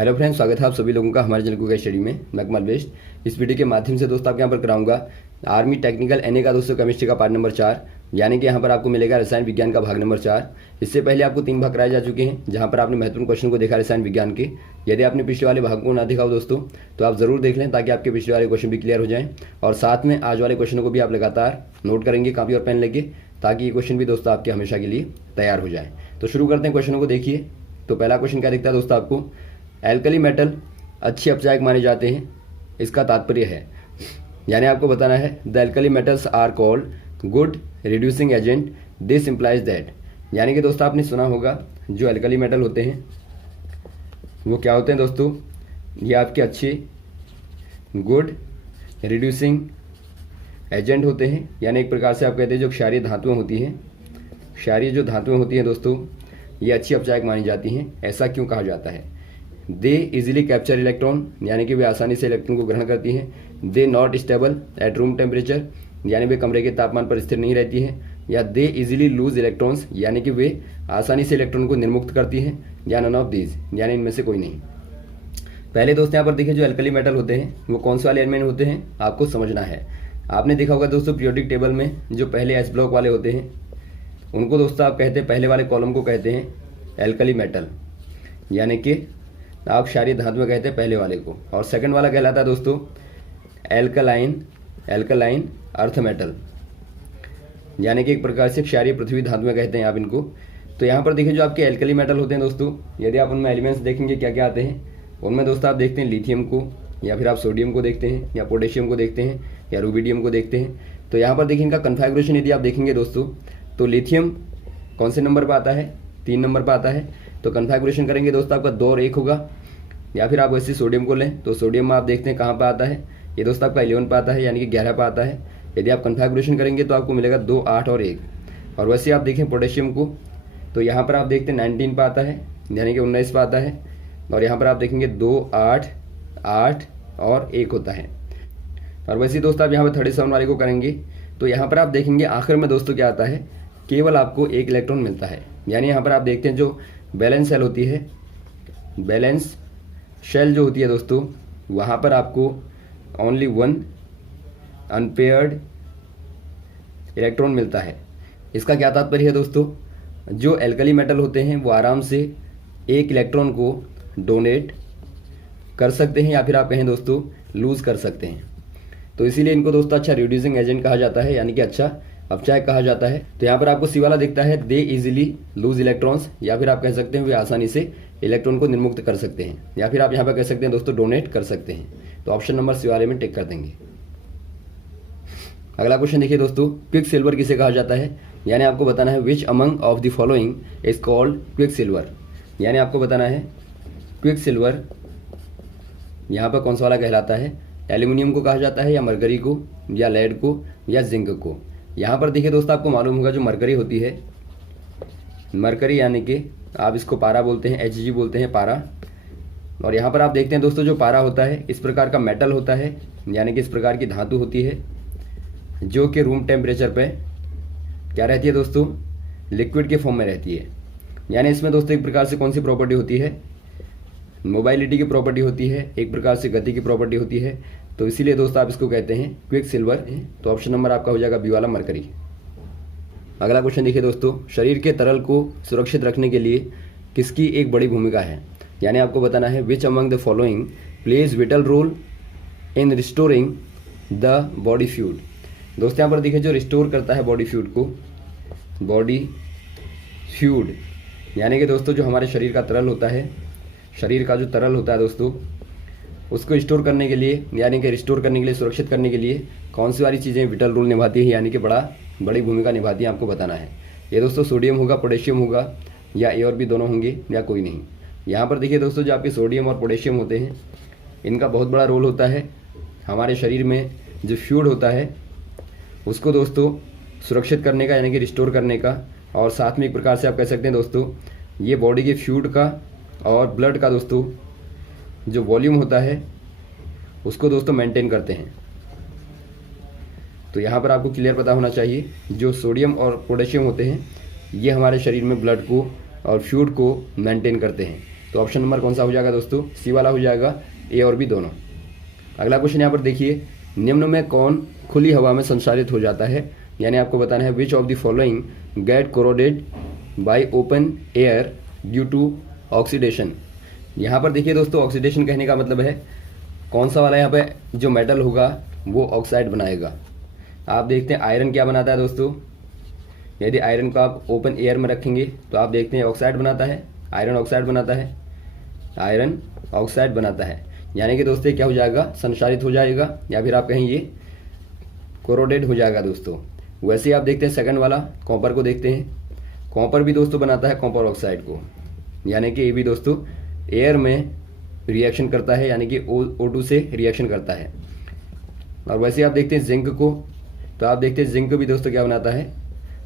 Hello friends, स्वागत है आप सभी लोगों का हमारे चैनल को स्टडी में। मैं कमल बेस्ट। इस वीडियो के माध्यम से दोस्तों आपके यहाँ पर कराऊंगा आर्मी टेक्निकल एनए का दोस्तों केमिस्ट्री का पार्ट नंबर 4, यानी कि यहाँ पर आपको मिलेगा रसायन विज्ञान का भाग नंबर 4। इससे पहले आपको 3 भाग कराए जा चुके हैं, जहाँ पर आपने महत्वपूर्ण क्वेश्चन को देखा रसायन विज्ञान के। यदि आपने पिछले वाले भाग को ना देखा हो दोस्तों, तो आप जरूर देख लें ताकि आपके पिछले वाले क्वेश्चन भी क्लियर हो जाएं, और साथ में आज वाले क्वेश्चनों को भी आप लगातार नोट करेंगे कॉपी और पेन लेके, ताकि ये क्वेश्चन भी दोस्तों आपके हमेशा के लिए तैयार हो जाए। तो शुरू करते हैं क्वेश्चनों को। देखिए, तो पहला क्वेश्चन क्या दिखता है दोस्तों आपको, एल्कली मेटल अच्छी अपचायक माने जाते हैं, इसका तात्पर्य है, यानी आपको बताना है the alkali metals are called good reducing agent, this implies that. यानी कि दोस्तों आपने सुना होगा जो एल्कली मेटल होते हैं वो क्या होते हैं दोस्तों, ये आपके अच्छे गुड रिड्यूसिंग एजेंट होते हैं, यानी एक प्रकार से आप कहते हैं जो क्षारीय धातुएं होती हैं, क्षारीय जो धातुएं होती हैं दोस्तों, ये अच्छी अपचायक मानी जाती हैं। ऐसा क्यों कहा जाता है? दे इजीली कैप्चर इलेक्ट्रॉन, यानी कि वे आसानी से इलेक्ट्रॉन को ग्रहण करती हैं। They not stable at room temperature, यानी वे कमरे के तापमान पर स्थिर नहीं रहती हैं। या दे इजीली लूज इलेक्ट्रॉन्स, यानी कि वे आसानी से इलेक्ट्रॉन को निर्मुक्त करती हैं। या नन ऑफ दीज, यानी इनमें से कोई नहीं। पहले दोस्तों यहाँ पर देखिए जो एल्कली मेटल होते हैं वो कौन से वाले एलिमेंट होते हैं आपको समझना है। आपने देखा होगा दोस्तों पीरियोडिक टेबल में जो पहले एस ब्लॉक वाले होते हैं उनको दोस्तों आप कहते हैं, पहले वाले कॉलम को कहते हैं एल्कली मेटल, यानी कि आप क्षारीय धातु में कहते हैं पहले वाले को। और सेकंड वाला कहलाता है दोस्तों एल्कलाइन अर्थ मेटल, यानी कि एक प्रकार से क्षारीय पृथ्वी धातु में कहते हैं आप इनको। तो यहाँ पर देखिए जो आपके एल्कली मेटल होते हैं दोस्तों, यदि आप उनमें एलिमेंट्स देखेंगे क्या क्या आते हैं, उनमें दोस्तों आप देखते हैं लिथियम को, या फिर आप सोडियम को देखते हैं, या पोटेशियम को देखते हैं, या रूबिडियम को देखते हैं। तो यहाँ पर देखिए इनका कन्फिगरेशन यदि आप देखेंगे दोस्तों, तो लिथियम कौन से नंबर पर आता है? 3 नंबर पर आता है। तो कन्फिगरेशन करेंगे दोस्तों आपका 2 और 1 होगा। या फिर आप वैसे सोडियम को लें तो सोडियम में आप देखते हैं कहाँ पर आता है, ये दोस्तों आपका 11 पर आता है, यानी कि 11 पर आता है। यदि आप कन्फिगरेशन करेंगे तो आपको मिलेगा 2, 8 और 1। और वैसे आप देखें पोटेशियम को, तो यहाँ पर आप देखते हैं 19 पर आता है, यानी कि 19 पर आता है। और यहाँ पर आप देखेंगे 2, 8, 8 और 1 होता है। और वैसे दोस्तों आप यहाँ पर 37 वाले को करेंगे तो यहाँ पर आप देखेंगे आखिर में दोस्तों क्या आता है, केवल आपको 1 इलेक्ट्रॉन मिलता है। यानी यहाँ पर आप देखते हैं जो बैलेंस सेल होती है, बैलेंस शेल जो होती है दोस्तों, वहाँ पर आपको ओनली 1 अनपेयर्ड इलेक्ट्रॉन मिलता है। इसका क्या तात्पर्य है दोस्तों, जो एल्कली मेटल होते हैं वो आराम से 1 इलेक्ट्रॉन को डोनेट कर सकते हैं, या फिर आप कहें दोस्तों लूज कर सकते हैं। तो इसीलिए इनको दोस्तों अच्छा रिड्यूसिंग एजेंट कहा जाता है, यानी कि अच्छा अपचायक कहा जाता है। तो यहाँ पर आपको सी वाला दिखता है दे इजीली लूज इलेक्ट्रॉन्स, या फिर आप कह सकते हैं वे आसानी से इलेक्ट्रॉन को निर्मुक्त कर सकते हैं, या फिर आप यहाँ पर कह सकते हैं दोस्तों डोनेट कर सकते हैं। तो ऑप्शन नंबर सी वाले में टिक कर देंगे। अगला क्वेश्चन देखिए दोस्तों, क्विक सिल्वर किसे कहा जाता है? यानी आपको बताना है which among of the following is called quick silver, यानी आपको बताना है क्विक सिल्वर यहाँ पर कौन सा वाला कहलाता है। एल्यूमिनियम को कहा जाता है, या मरकरी को, या लेड को, या जिंक को। यहाँ पर देखिए दोस्तों आपको मालूम होगा जो मरकरी होती है, मरकरी यानी कि आप इसको पारा बोलते हैं, Hg बोलते हैं पारा। और यहाँ पर आप देखते हैं दोस्तों जो पारा होता है इस प्रकार का मेटल होता है, यानी कि इस प्रकार की धातु होती है, जो कि रूम टेम्परेचर पे क्या रहती है दोस्तों, लिक्विड के फॉर्म में रहती है। यानी इसमें दोस्तों एक प्रकार से कौन सी प्रॉपर्टी होती है, मोबाइलिटी की प्रॉपर्टी होती है, एक प्रकार से गति की प्रॉपर्टी होती है। तो इसीलिए दोस्तों आप इसको कहते हैं क्विक सिल्वर। तो ऑप्शन नंबर आपका हो जाएगा बी वाला मरकरी। अगला क्वेश्चन देखिए दोस्तों, शरीर के तरल को सुरक्षित रखने के लिए किसकी एक बड़ी भूमिका है? यानी आपको बताना है which among the following plays vital role in restoring the body fluid. दोस्तों यहाँ पर देखिए जो रिस्टोर करता है बॉडी फ्लूइड को, बॉडी फ्लूइड यानी कि दोस्तों जो हमारे शरीर का तरल होता है, शरीर का जो तरल होता है दोस्तों, उसको स्टोर करने के लिए, यानी कि रिस्टोर करने के लिए, सुरक्षित करने के लिए कौन सी वाली चीज़ें विटल रोल निभाती है, यानी कि बड़ी भूमिका निभाती है, आपको बताना है। ये दोस्तों सोडियम होगा, पोटेशियम होगा, या ए और बी दोनों होंगे, या कोई नहीं। यहाँ पर देखिए दोस्तों जो आपके सोडियम और पोटेशियम होते हैं इनका बहुत बड़ा रोल होता है हमारे शरीर में। जो फ्लूइड होता है उसको दोस्तों सुरक्षित करने का, यानी कि रिस्टोर करने का, और साथ में एक प्रकार से आप कह सकते हैं दोस्तों ये बॉडी के फ्लूइड का और ब्लड का दोस्तों जो वॉल्यूम होता है उसको दोस्तों मेंटेन करते हैं। तो यहाँ पर आपको क्लियर पता होना चाहिए, जो सोडियम और पोटेशियम होते हैं ये हमारे शरीर में ब्लड को और फ्लूइड को मेंटेन करते हैं। तो ऑप्शन नंबर कौन सा हो जाएगा दोस्तों, सी वाला हो जाएगा, ए और बी दोनों। अगला क्वेश्चन यहाँ पर देखिए, निम्न में कौन खुली हवा में संचालित हो जाता है, यानी आपको बताना है which of the following get corroded by open air due to oxidation. यहाँ पर देखिए दोस्तों, ऑक्सीडेशन कहने का मतलब है कौन सा वाला यहाँ पे जो मेटल होगा वो ऑक्साइड बनाएगा। आप देखते हैं आयरन क्या बनाता है दोस्तों, यदि आयरन को आप ओपन एयर में रखेंगे तो आप देखते हैं ऑक्साइड बनाता है, आयरन ऑक्साइड बनाता है, आयरन ऑक्साइड बनाता है, यानी कि दोस्तों क्या हो जाएगा, संक्षारित हो जाएगा, या फिर आप कहेंगे कोरोडेड हो जाएगा दोस्तों। वैसे ही आप देखते हैं सेकंड वाला कॉपर को देखते हैं, कॉपर भी दोस्तों बनाता है कॉपर ऑक्साइड को, यानी कि ये भी दोस्तों एयर में रिएक्शन करता है, यानी कि O2 से रिएक्शन करता है। और वैसे आप देखते हैं जिंक को, तो आप देखते हैं जिंक भी दोस्तों क्या बनाता है,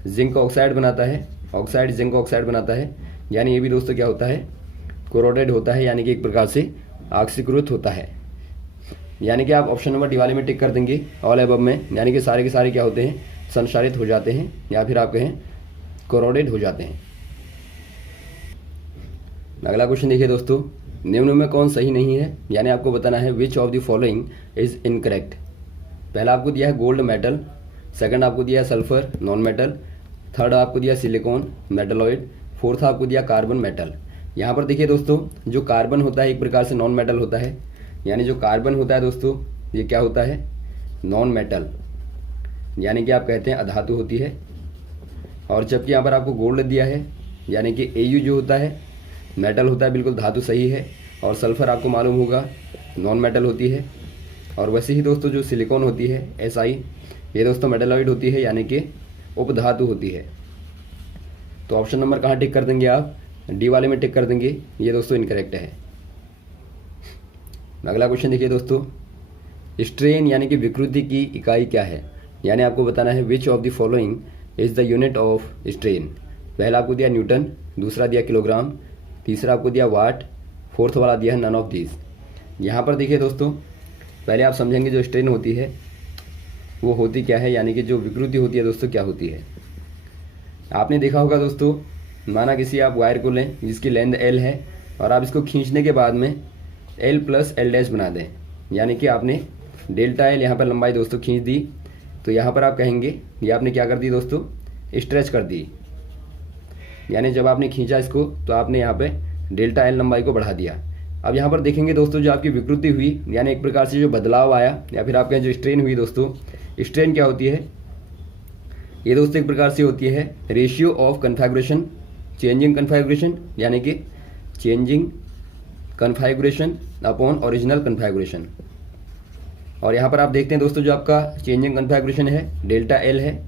जिंक ऑक्साइड बनाता है, ऑक्साइड जिंक ऑक्साइड बनाता है, यानी ये भी दोस्तों क्या होता है, कोरोडेड होता है, यानी कि एक प्रकार से ऑक्सीकृत होता है। यानी कि आप ऑप्शन नंबर डी वाले में टिक कर देंगे ऑल अबव में, यानी कि सारे के सारे क्या होते हैं, संक्षारित हो जाते हैं, या फिर आप कहें कोरोडेड हो जाते हैं। अगला क्वेश्चन देखिए दोस्तों, निम्न में कौन सही नहीं है, यानी आपको बताना है which of the following is incorrect. पहला आपको दिया है गोल्ड मेटल, सेकंड आपको दिया है सल्फर नॉन मेटल, थर्ड आपको दिया सिलिकॉन मेटलॉइड, फोर्थ आपको दिया कार्बन मेटल। यहाँ पर देखिए दोस्तों, जो कार्बन होता है एक प्रकार से नॉन मेटल होता है, यानी जो कार्बन होता है दोस्तों ये क्या होता है, नॉन मेटल, यानी कि आप कहते हैं अधातु होती है। और जबकि यहाँ पर आपको गोल्ड दिया है, यानी कि Au जो होता है मेटल होता है, बिल्कुल धातु सही है। और सल्फर आपको मालूम होगा नॉन मेटल होती है। और वैसे ही दोस्तों जो सिलिकॉन होती है Si, ये दोस्तों मेटलॉइड होती है, यानी कि उपधातु होती है। तो ऑप्शन नंबर कहाँ टिक कर देंगे आप, डी वाले में टिक कर देंगे, ये दोस्तों इनकरेक्ट है। अगला क्वेश्चन देखिए दोस्तों, स्ट्रेन यानी कि विकृति की इकाई क्या है, यानी आपको बताना है which of the following is the unit of strain. पहला आपको दिया न्यूटन, दूसरा दिया किलोग्राम, तीसरा आपको दिया वाट, फोर्थ वाला दिया है नन ऑफ दिस। यहाँ पर देखिए दोस्तों, पहले आप समझेंगे जो स्ट्रेन होती है वो होती क्या है, यानी कि जो विकृति होती है दोस्तों क्या होती है। आपने देखा होगा दोस्तों, माना किसी आप वायर को लें जिसकी लेंथ L है, और आप इसको खींचने के बाद में L + L' बना दें, यानी कि आपने डेल्टा L यहाँ पर लंबाई दोस्तों खींच दी, तो यहाँ पर आप कहेंगे ये आपने क्या कर दी दोस्तों, स्ट्रेच कर दी। यानी जब आपने खींचा इसको तो आपने यहाँ पे डेल्टा L लंबाई को बढ़ा दिया। अब यहाँ पर देखेंगे दोस्तों, जो आपकी विकृति हुई, यानी एक प्रकार से जो बदलाव आया, या फिर आप कहें जो स्ट्रेन हुई दोस्तों, स्ट्रेन क्या होती है, ये दोस्तों एक प्रकार से होती है ratio of configuration, changing configuration, यानी कि changing configuration upon original configuration. और यहाँ पर आप देखते हैं दोस्तों, जो आपका चेंजिंग कन्फिगरेशन है डेल्टा L है,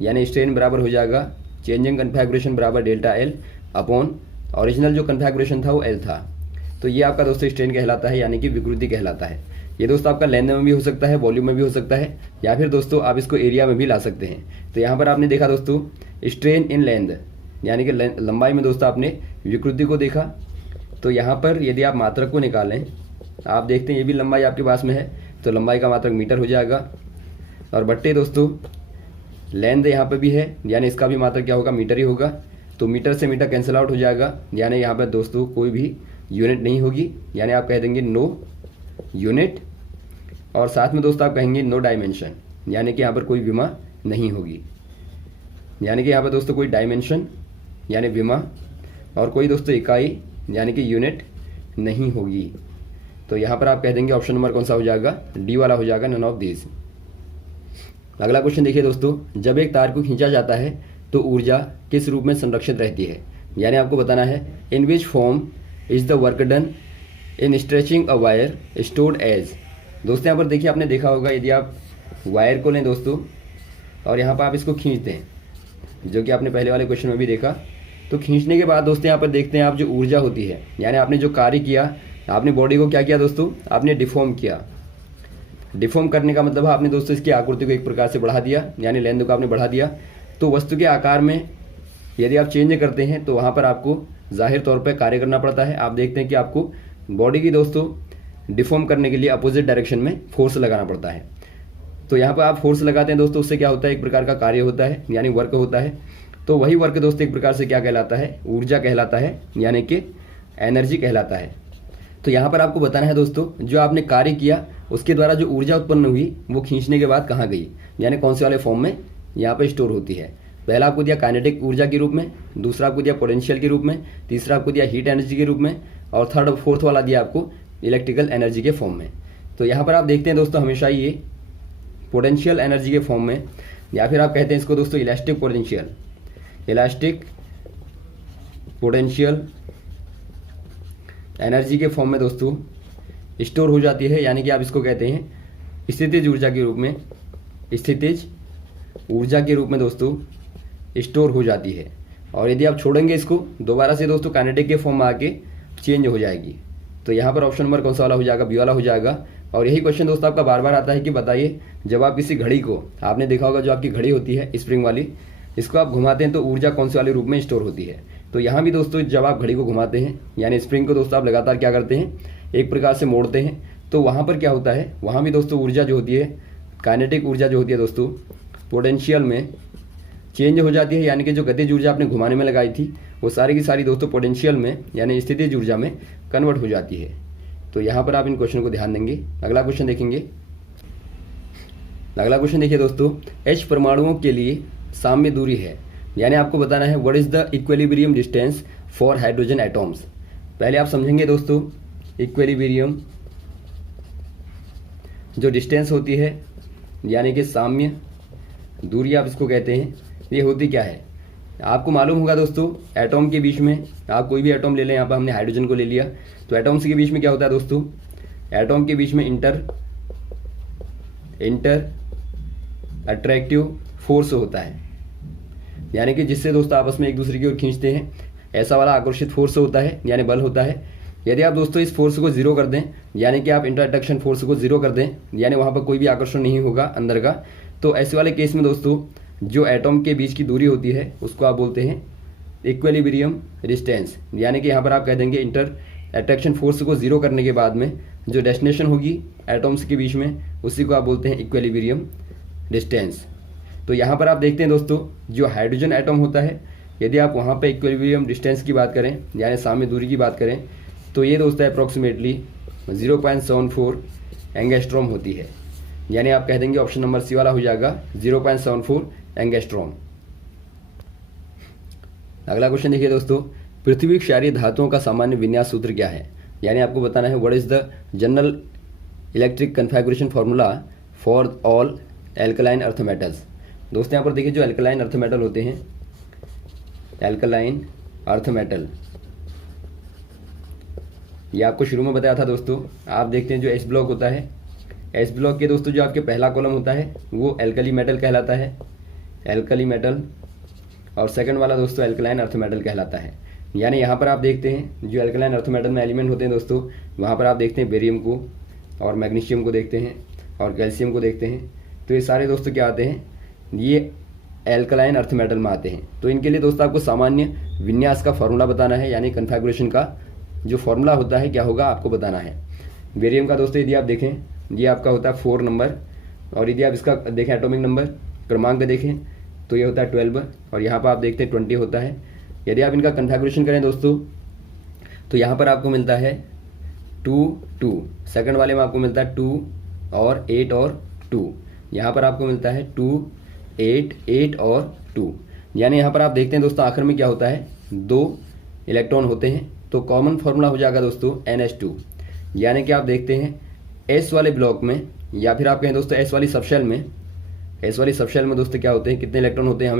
यानी स्ट्रेन बराबर हो जाएगा चेंजिंग कन्फिगरेशन बराबर डेल्टा L अपॉन ओरिजिनल जो कन्फिगरेशन था वो L था। तो ये आपका दोस्तों स्ट्रेन कहलाता है, यानी कि विकृति कहलाता है। ये दोस्तों आपका लेंथ में भी हो सकता है, वॉल्यूम में भी हो सकता है, या फिर दोस्तों आप इसको एरिया में भी ला सकते हैं। तो यहाँ पर आपने देखा दोस्तों स्ट्रेन इन लेंथ, यानी कि लंबाई में दोस्तों आपने विकृति को देखा। तो यहाँ पर यदि आप मात्रक को निकालें, आप देखते हैं ये भी लंबाई आपके पास में है, तो लंबाई का मात्रक मीटर हो जाएगा। और बट्टे दोस्तों लेंथ यहाँ पे भी है, यानी इसका भी मात्रक क्या होगा, मीटर ही होगा। तो मीटर से मीटर कैंसिल आउट हो जाएगा, यानी यहाँ पर दोस्तों कोई भी यूनिट नहीं होगी, यानी आप कह देंगे नो यूनिट। और साथ में दोस्तों आप कहेंगे नो डायमेंशन, यानी कि यहाँ पर कोई विमा नहीं होगी, यानी कि यहाँ पर दोस्तों कोई डायमेंशन यानी विमा और कोई दोस्तों इकाई यानी कि यूनिट नहीं होगी। तो यहाँ पर आप कह देंगे ऑप्शन नंबर कौन सा हो जाएगा, डी वाला हो जाएगा, नन ऑफ दिस। अगला क्वेश्चन देखिए दोस्तों, जब एक तार को खींचा जाता है तो ऊर्जा किस रूप में संरक्षित रहती है, यानी आपको बताना है in which form is the work done in stretching a wire stored as. दोस्तों यहाँ पर देखिए, आपने देखा होगा यदि आप वायर को लें दोस्तों और यहाँ पर आप इसको खींचते हैं, जो कि आपने पहले वाले क्वेश्चन में भी देखा, तो खींचने के बाद दोस्तों यहाँ पर देखते हैं आप जो ऊर्जा होती है, यानी आपने जो कार्य किया, आपने बॉडी को क्या किया दोस्तों, आपने डिफॉर्म किया। डिफॉर्म करने का मतलब है आपने दोस्तों इसकी आकृति को एक प्रकार से बढ़ा दिया, यानी लेंथ को आपने बढ़ा दिया। तो वस्तु के आकार में यदि आप चेंज करते हैं तो वहाँ पर आपको जाहिर तौर पर कार्य करना पड़ता है। आप देखते हैं कि आपको बॉडी की दोस्तों डिफॉर्म करने के लिए अपोजिट डायरेक्शन में फोर्स लगाना पड़ता है। तो यहाँ पर आप फोर्स लगाते हैं दोस्तों, उससे क्या होता है, एक प्रकार का कार्य होता है, यानी वर्क होता है। तो वही वर्क दोस्तों एक प्रकार से क्या कहलाता है, ऊर्जा कहलाता है, यानी कि एनर्जी कहलाता है। तो यहाँ पर आपको बताना है दोस्तों, जो आपने कार्य किया उसके द्वारा जो ऊर्जा उत्पन्न हुई वो खींचने के बाद कहाँ गई, यानी कौन से वाले फॉर्म में यहाँ पर स्टोर होती है। पहला आपको दिया काइनेटिक ऊर्जा के रूप में, दूसरा आपको दिया पोटेंशियल के रूप में, तीसरा आपको दिया हीट एनर्जी के रूप में, और थर्ड और फोर्थ वाला दिया आपको इलेक्ट्रिकल एनर्जी के फॉर्म में। तो यहाँ पर आप देखते हैं दोस्तों, हमेशा ये पोटेंशियल एनर्जी के फॉर्म में, या फिर आप कहते हैं इसको दोस्तों इलास्टिक पोटेंशियल एनर्जी के फॉर्म में दोस्तों स्टोर हो जाती है, यानी कि आप इसको कहते हैं स्थितिज ऊर्जा के रूप में दोस्तों स्टोर हो जाती है। और यदि आप छोड़ेंगे इसको दोबारा से दोस्तों काइनेटिक के फॉर्म में आके चेंज हो जाएगी। तो यहाँ पर ऑप्शन नंबर कौन सा वाला हो जाएगा, बी वाला हो जाएगा। और यही क्वेश्चन दोस्तों आपका बार बार आता है कि बताइए, जब आप किसी घड़ी को, आपने देखा होगा जो आपकी घड़ी होती है स्प्रिंग वाली, इसको आप घुमाते हैं तो ऊर्जा कौन से वाले रूप में स्टोर होती है। तो यहाँ भी दोस्तों जब आप घड़ी को घुमाते हैं, यानी स्प्रिंग को दोस्तों आप लगातार क्या करते हैं, एक प्रकार से मोड़ते हैं, तो वहाँ पर क्या होता है, वहाँ भी दोस्तों ऊर्जा जो होती है, काइनेटिक ऊर्जा जो होती है दोस्तों पोटेंशियल में चेंज हो जाती है, यानी कि जो गतिज ऊर्जा आपने घुमाने में लगाई थी वो सारी की सारी दोस्तों पोटेंशियल में यानी स्थितिज ऊर्जा में कन्वर्ट हो जाती है। तो यहाँ पर आप इन क्वेश्चन को ध्यान देंगे। अगला क्वेश्चन देखेंगे। अगला क्वेश्चन देखिए दोस्तों, H परमाणुओं के लिए साम्य दूरी है, यानी आपको बताना है what is the equilibrium distance for hydrogen atoms. पहले आप समझेंगे दोस्तों इक्विलिब्रियम जो डिस्टेंस होती है, यानी कि साम्य दूरी आप इसको कहते हैं, ये होती क्या है। आपको मालूम होगा दोस्तों, एटॉम के बीच में, आप कोई भी एटॉम ले लें, यहाँ पर हमने हाइड्रोजन को ले लिया, तो एटॉम्स के बीच में क्या होता है दोस्तों, एटॉम के बीच में इंटर अट्रैक्टिव फोर्स होता है, यानी कि जिससे दोस्तों आपस में एक दूसरे की ओर खींचते हैं, ऐसा वाला आकर्षित फोर्स होता है, यानी बल होता है। यदि आप दोस्तों इस फोर्स को जीरो कर दें, यानी कि आप इंटर अट्रैक्शन फोर्स को जीरो कर दें, यानी वहाँ पर कोई भी आकर्षण नहीं होगा अंदर का, तो ऐसे वाले केस में दोस्तों जो एटॉम के बीच की दूरी होती है उसको आप बोलते हैं इक्विलिब्रियम डिस्टेंस, यानी कि यहाँ पर आप कह देंगे इंटर अट्रैक्शन फोर्स को जीरो करने के बाद में जो डेस्टिनेशन होगी एटॉम्स के बीच में, उसी को आप बोलते हैं इक्विलिब्रियम डिस्टेंस। तो यहाँ पर आप देखते हैं दोस्तों, जो हाइड्रोजन एटॉम होता है, यदि आप वहाँ पे इक्विलिब्रियम डिस्टेंस की बात करें, यानी साम्य दूरी की बात करें, तो ये दोस्तों अप्रॉक्सीमेटली 0.74 एंगस्ट्रॉम होती है, यानी आप कह देंगे ऑप्शन नंबर सी वाला हो जाएगा 0.74 एंगस्ट्रॉम। अगला क्वेश्चन देखिए दोस्तों, पृथ्वी क्षारीय धातुओं का सामान्य विन्यास सूत्र क्या है, यानी आपको बताना है what is the general electric configuration formula for all alkaline earth metals. दोस्तों यहाँ पर देखिए जो एल्कलाइन अर्थ मेटल होते हैं, एल्कलाइन अर्थ मेटल, ये आपको शुरू में बताया था दोस्तों। आप देखते हैं जो एस ब्लॉक होता है, एस ब्लॉक के दोस्तों जो आपके पहला कॉलम होता है वो एल्कली मेटल कहलाता है, एल्कली मेटल, और सेकंड वाला दोस्तों एल्कलाइन अर्थ मेटल कहलाता है। यानी यहाँ पर आप देखते हैं जो एल्कलाइन अर्थ मेटल में एलिमेंट होते हैं दोस्तों, वहाँ पर आप देखते हैं बेरियम को और मैग्नीशियम को देखते हैं और कैल्शियम को देखते हैं। तो ये सारे दोस्तों क्या आते हैं, ये एल्कलाइन अर्थ मेटल में आते हैं। तो इनके लिए दोस्तों आपको सामान्य विन्यास का फॉर्मूला बताना है, यानी कन्फिगरेशन का जो फॉर्मूला होता है क्या होगा आपको बताना है। बेरियम का दोस्तों यदि आप देखें, ये आपका होता है 4 नंबर, और यदि आप इसका देखें एटॉमिक नंबर क्रमांक देखें तो ये होता है 12, और यहाँ पर आप देखते हैं 20 होता है। यदि आप इनका कन्फिगरेशन करें दोस्तों तो यहाँ पर आपको मिलता है 2, सेकंड वाले में आपको मिलता है 2 और 8 और 2, यहाँ पर आपको मिलता है 2, 8 और 2। यानी यहाँ पर आप देखते हैं दोस्तों आखिर में क्या होता है, 2 इलेक्ट्रॉन होते हैं। तो कॉमन फॉर्मूला हो जाएगा दोस्तों NH2, यानी कि आप देखते हैं एस वाले ब्लॉक में, या फिर आप कहें दोस्तों एस वाली सबशेल में, एस वाली सबशेल में दोस्तों क्या होते हैं, कितने इलेक्ट्रॉन होते हैं,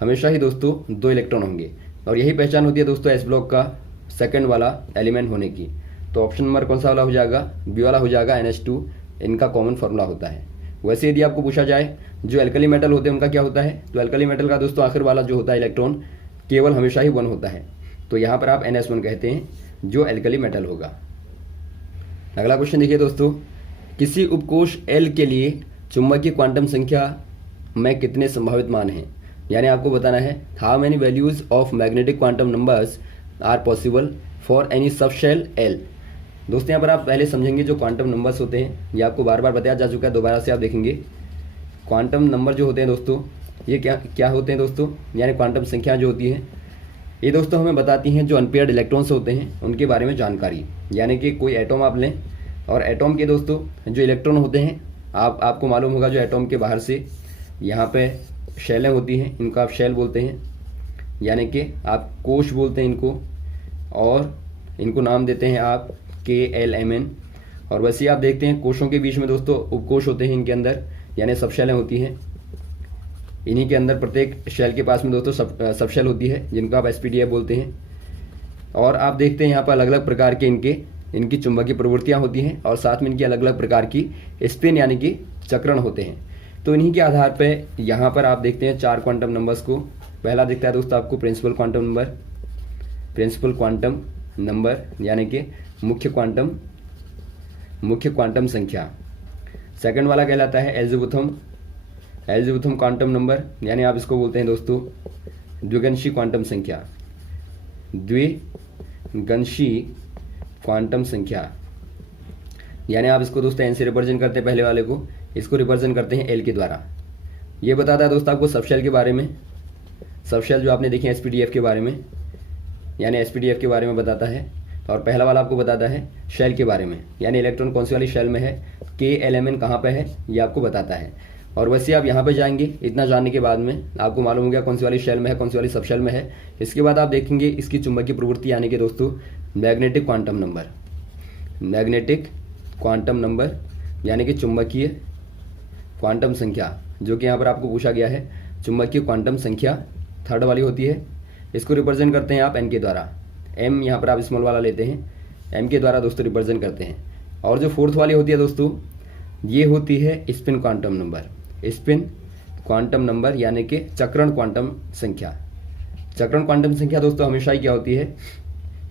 हमेशा ही दोस्तों 2 इलेक्ट्रॉन होंगे। और यही पहचान होती है दोस्तों एस ब्लॉक का सेकंड वाला एलिमेंट होने की। तो ऑप्शन नंबर कौन सा वाला हो जाएगा, बी वाला हो जाएगा, NH2 इनका कॉमन फॉर्मूला होता है। वैसे यदि आपको पूछा जाए जो एल्कली मेटल होते हैं उनका क्या होता है, तो एल्कली मेटल का दोस्तों आखिर वाला जो होता है इलेक्ट्रॉन केवल हमेशा ही 1 होता है। तो यहाँ पर आप NS1 कहते हैं जो एल्कली मेटल होगा। अगला क्वेश्चन देखिए दोस्तों, किसी उपकोष L के लिए चुंबकीय क्वांटम संख्या में कितने संभावित मान हैं, यानी आपको बताना है how many values of magnetic quantum numbers are possible for any subshell L। दोस्तों यहाँ पर आप पहले समझेंगे जो क्वांटम नंबर्स होते हैं, ये आपको बार बार बताया जा चुका है, दोबारा से आप देखेंगे। क्वांटम नंबर जो होते हैं दोस्तों ये क्या होते हैं दोस्तों, यानी क्वांटम संख्या जो होती है ये दोस्तों हमें बताती हैं जो अनपेयर्ड इलेक्ट्रॉन्स होते हैं उनके बारे में जानकारी। यानी कि कोई एटॉम आप लें और एटॉम के दोस्तों जो इलेक्ट्रॉन होते हैं, आपको मालूम होगा जो एटॉम के बाहर से यहाँ पे शेलें होती हैं, इनको आप शेल बोलते हैं, यानी कि आप कोश बोलते हैं इनको, और इनको नाम देते हैं आप KLMN। और वैसे ही आप देखते हैं कोशों के बीच में दोस्तों उपकोश होते हैं, इनके अंदर यानी सब शेलें होती हैं। इन्हीं के अंदर प्रत्येक शेल के पास में दोस्तों सब शेल होती है, जिनको आप SPDF बोलते हैं। और आप देखते हैं यहाँ पर अलग अलग प्रकार के इनकी चुंबकीय प्रवृत्तियाँ होती हैं, और साथ में इनकी अलग अलग प्रकार की स्पिन यानी कि चक्रण होते हैं। तो इन्हीं के आधार पर यहाँ पर आप देखते हैं 4 क्वांटम नंबर्स को। पहला दिखता है दोस्तों आपको प्रिंसिपल क्वांटम नंबर यानी कि मुख्य क्वांटम संख्या। सेकंड वाला कहलाता है एल्ज़ेविथम क्वांटम नंबर, यानी आप इसको बोलते हैं दोस्तों द्विगंशी क्वांटम संख्या, यानी आप इसको दोस्तों N से रिप्रेजेंट करते हैं पहले वाले को, इसको रिप्रेजेंट करते हैं L के द्वारा। ये बताता है दोस्तों आपको सबशेल के बारे में, सबशेल जो आपने देखे SPDF के बारे में, यानी SPDF के बारे में बताता है। और पहला वाला आपको बताता है शेल के बारे में, यानी इलेक्ट्रॉन कौन सी वाली शेल में है, KLMN कहाँ पे है ये आपको बताता है। और वैसे आप यहाँ पे जाएंगे, इतना जानने के बाद में आपको मालूम हो गया कौन सी वाली शेल में है, कौन सी वाली सबशेल में है। इसके बाद आप देखेंगे इसकी चुंबकीय प्रवृत्ति यानी कि दोस्तों मैग्नेटिक क्वांटम नंबर यानी कि चुंबकीय क्वांटम संख्या, जो कि यहाँ पर आपको पूछा गया है। चुंबकीय क्वांटम संख्या थर्ड वाली होती है, इसको रिप्रेजेंट करते हैं आप N के द्वारा। M यहाँ पर आप स्मॉल वाला लेते हैं, M के द्वारा दोस्तों रिप्रेजेंट करते हैं। और जो फोर्थ वाली होती है दोस्तों, ये होती है स्पिन क्वांटम नंबर यानी कि चक्रण क्वांटम संख्या दोस्तों हमेशा ही क्या होती है,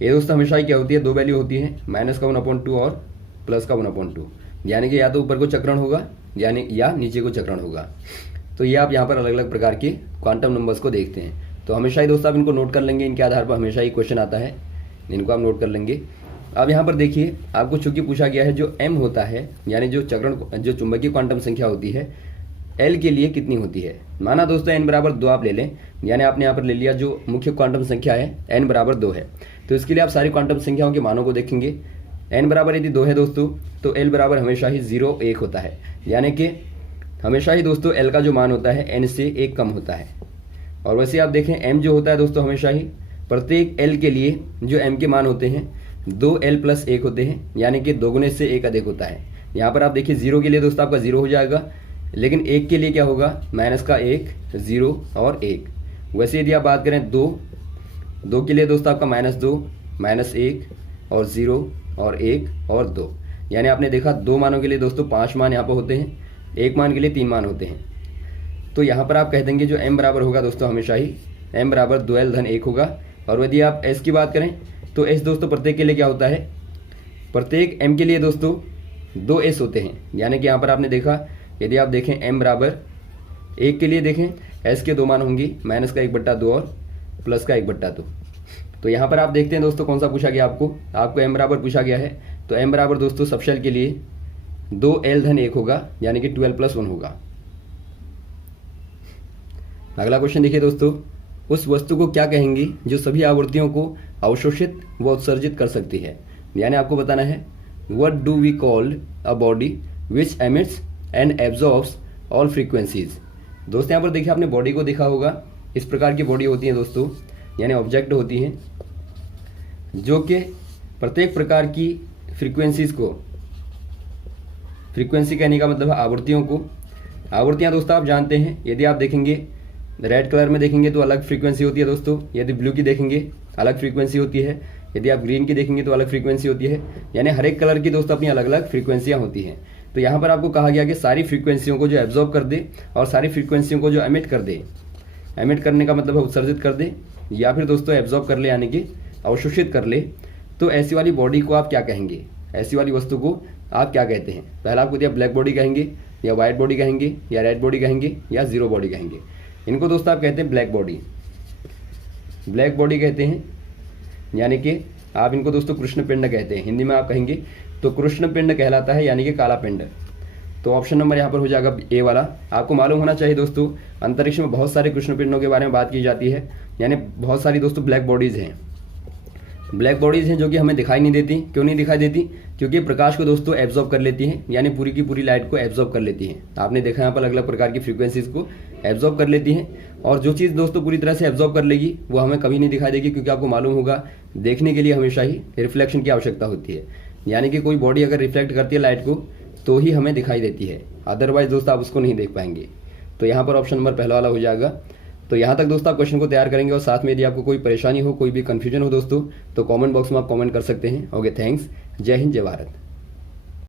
ये दोस्तों हमेशा ही क्या होती है, 2 वैल्यू होती है, -1/2 और +1/2, यानी कि या तो ऊपर को चक्रण होगा या नीचे को चक्रण होगा। तो ये आप यहाँ पर अलग अलग प्रकार के क्वांटम नंबर्स को देखते हैं। तो हमेशा ही दोस्तों आप इनको नोट कर लेंगे, इनके आधार पर हमेशा ही क्वेश्चन आता है, इनको आप नोट कर लेंगे। अब यहाँ पर देखिए आपको चूंकि पूछा गया है जो M होता है, यानी जो चुंबकीय क्वांटम संख्या होती है L के लिए कितनी होती है। माना दोस्तों N बराबर 2 आप ले लें, यानी आपने यहाँ पर ले लिया जो मुख्य क्वांटम संख्या है N बराबर 2 है। तो इसके लिए आप सारी क्वांटम संख्याओं के मानों को देखेंगे। N बराबर यदि 2 है दोस्तों, तो L बराबर हमेशा ही 0, 1 होता है, यानी कि हमेशा ही दोस्तों L का जो मान होता है N से 1 कम होता है। और वैसे आप देखें M जो होता है दोस्तों हमेशा ही प्रत्येक L के लिए जो M के मान होते हैं 2L+1 होते हैं, यानी कि 2 गुने से 1 अधिक होता है। यहाँ पर आप देखिए 0 के लिए दोस्तों आपका 0 हो जाएगा, लेकिन 1 के लिए क्या होगा, -1, 0 और 1। वैसे यदि आप बात करें 2 के लिए दोस्तों आपका -2, -1 और 0 और 1 और 2, यानी आपने देखा 2 मानों के लिए दोस्तों 5 मान यहाँ पर होते हैं, 1 मान के लिए 3 मान होते हैं। तो यहाँ पर आप कह देंगे जो M बराबर होगा दोस्तों हमेशा ही M बराबर 2L-1 होगा। और यदि आप S की बात करें तो S दोस्तों प्रत्येक के लिए क्या होता है, प्रत्येक M के लिए दोस्तों 2 S होते हैं, यानी कि यहाँ पर आपने देखा यदि आप देखें M बराबर 1 के लिए देखें S के 2 मान होंगी, -1/2 और +1/2। तो यहाँ पर आप देखते हैं दोस्तों कौन सा पूछा गया आपको M बराबर पूछा गया है। तो M बराबर दोस्तों सबशेल के लिए 2L-1 होगा, यानी कि 12+1 होगा। अगला क्वेश्चन देखिए दोस्तों, उस वस्तु को क्या कहेंगे जो सभी आवृत्तियों को अवशोषित व उत्सर्जित कर सकती है। यानी आपको बताना है what do we call a body which emits and absorbs all frequencies. दोस्तों यहाँ पर देखिए आपने बॉडी को देखा होगा, इस प्रकार की बॉडी होती है दोस्तों, यानी ऑब्जेक्ट होती हैं जो कि प्रत्येक प्रकार की फ्रीक्वेंसीज को, फ्रीक्वेंसी कहने का मतलब है आवृत्तियाँ दोस्तों आप जानते हैं। यदि आप देखेंगे रेड कलर में देखेंगे तो अलग फ्रीक्वेंसी होती है दोस्तों, यदि ब्लू की देखेंगे अलग फ्रीक्वेंसी होती है, यदि आप ग्रीन की देखेंगे तो अलग फ्रीक्वेंसी होती है, यानी हर एक कलर की दोस्तों अपनी अलग अलग फ्रीक्वेंसियाँ होती हैं। तो यहाँ पर आपको कहा गया कि सारी फ्रीक्वेंसियों को जो एब्जॉर्ब कर दे और सारी फ्रीक्वेंसियों को जो एमिट कर दे, एमिट करने का मतलब है उत्सर्जित कर दे, या फिर दोस्तों एब्जॉर्ब कर ले यानी कि अवशोषित कर ले। तो ऐसी वाली बॉडी को आप क्या कहेंगे, ऐसी वाली वस्तु को आप क्या कहते हैं। पहला आपको दिया ब्लैक बॉडी कहेंगे, या व्हाइट बॉडी कहेंगे, या रेड बॉडी कहेंगे, या जीरो बॉडी कहेंगे। इनको दोस्तों आप कहते हैं ब्लैक बॉडी कहते हैं, यानी कि आप इनको दोस्तों कृष्ण पिंड कहते हैं, हिंदी में आप कहेंगे तो कृष्ण पिंड कहलाता है, यानी कि काला पिंड। तो ऑप्शन नंबर यहाँ पर हो जाएगा ए वाला। आपको मालूम होना चाहिए दोस्तों अंतरिक्ष में बहुत सारे कृष्ण पिंडों के बारे में बात की जाती है, यानी बहुत सारी दोस्तों ब्लैक बॉडीज़ हैं, ब्लैक बॉडीज़ हैं जो कि हमें दिखाई नहीं देती। क्यों नहीं दिखाई देती? क्योंकि प्रकाश को दोस्तों एब्जॉर्ब कर लेती हैं, यानी पूरी की पूरी लाइट को एब्जॉर्ब कर लेती हैं। आपने देखा यहाँ पर अलग अलग प्रकार की फ्रीक्वेंसीज को एब्जॉर्ब कर लेती हैं, और जो चीज़ दोस्तों पूरी तरह से एब्जॉर्ब कर लेगी वो हमें कभी नहीं दिखाई देगी, क्योंकि आपको मालूम होगा देखने के लिए हमेशा ही रिफ्लेक्शन की आवश्यकता होती है। यानी कि कोई बॉडी अगर रिफ्लेक्ट करती है लाइट को तो ही हमें दिखाई देती है, अदरवाइज दोस्तों आप उसको नहीं देख पाएंगे। तो यहाँ पर ऑप्शन नंबर पहला वाला हो जाएगा। तो यहाँ तक दोस्तों आप क्वेश्चन को तैयार करेंगे, और साथ में यदि आपको कोई परेशानी हो, कोई भी कंफ्यूजन हो दोस्तों, तो कमेंट बॉक्स में आप कमेंट कर सकते हैं। Okay, thanks. जय हिंद, जय भारत।